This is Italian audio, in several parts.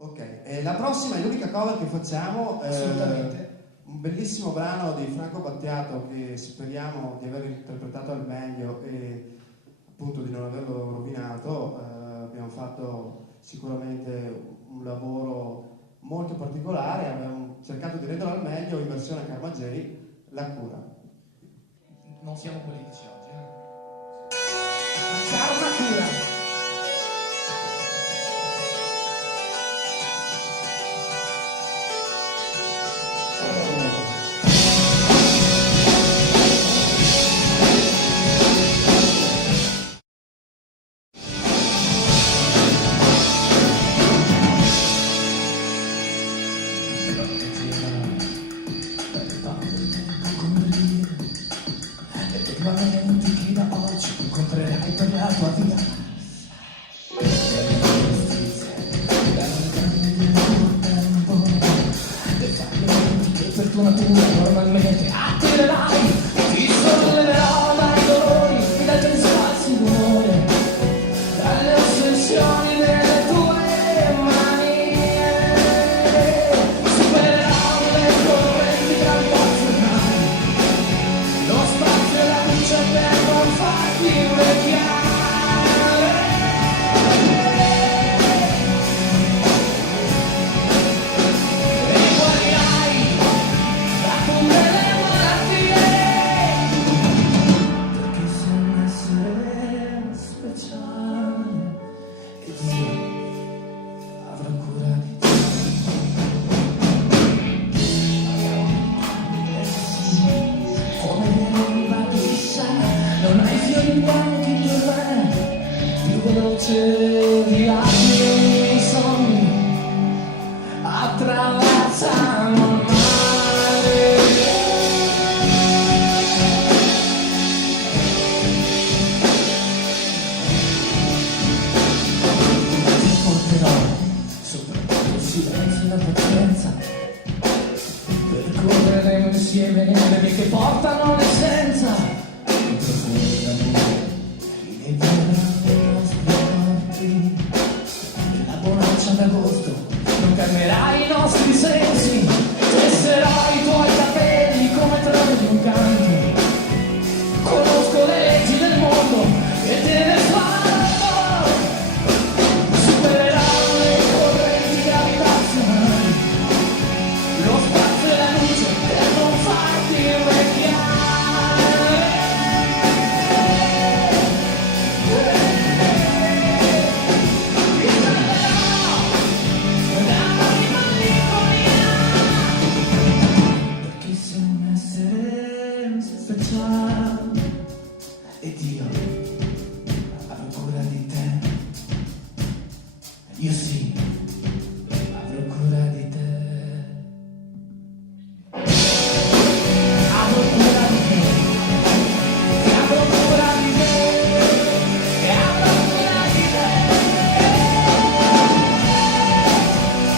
Ok, la prossima è l'unica cover che facciamo. Assolutamente. Un bellissimo brano di Franco Battiato che speriamo di aver interpretato al meglio e appunto di non averlo rovinato. Abbiamo fatto sicuramente un lavoro molto particolare, abbiamo cercato di renderlo al meglio in versione Karma J, La cura. Non siamo politici oggi, Karma cura. Che da oggi incontrerai per la tua vita che per tua natura normalmente attirerai, ti solleverò dai dolori, dai pensieri d'umore, dalle ossessioni delle tue manie, supererai le correnti gravitazionali, lo spazio e la luce per non farti invecchiare. E guarirai da tutte le malattie, perché sei un essere speciale e Dio avrà cura di te. Come una rissa, non hai fiori bianchi per me, più veloce di altri sogni attraversano il mare. Ti porterò sopra il silenzio e la pazienza, percorreremo insieme le vie che portano l'essenza, i profumi d'amore, i nebbia dei nostri corpi, la bonaccia d'agosto, non calmerai i nostri sensi, tesserai i tuoi capelli come trame di un canto, conosco le leggi del mondo e te ne farò, supererai le correnti gravitazionali, lo spazio e la luce per non farti invecchiare. Ti salverò da ogni malinconia, perché sei un essere speciale e Dio avrà cura di te. Io sì, avrò cura di te. Avrò cura di te, e avrò cura di te, e avrò cura di te,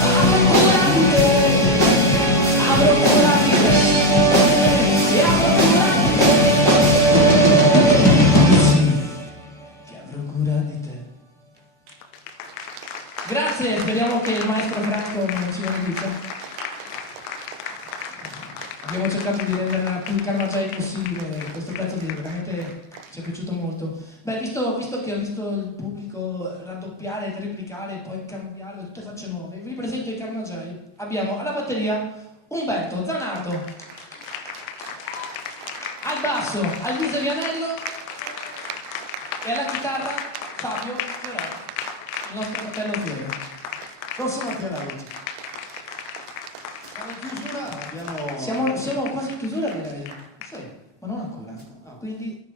avrò cura di te, avrò cura di te, e avrò cura di te. Sì, che avrò cura di te. Grazie, speriamo che il maestro Franco non ci benedica. Abbiamo cercato di rendere la più Karma J possibile, questo pezzo veramente ci è piaciuto molto. Beh, visto che ho visto il pubblico raddoppiare, triplicare e poi cambiare tutte facce nuove, vi presento i Karma J. Abbiamo alla batteria Umberto Zanardo, al basso Alvise Vianello e alla chitarra Fabio Ferraro, il nostro fratello Piero. Prossima chiaramente. Siamo in chiusura, abbiamo... Siamo quasi in chiusura direi. Sì. Ma non ancora. No. Quindi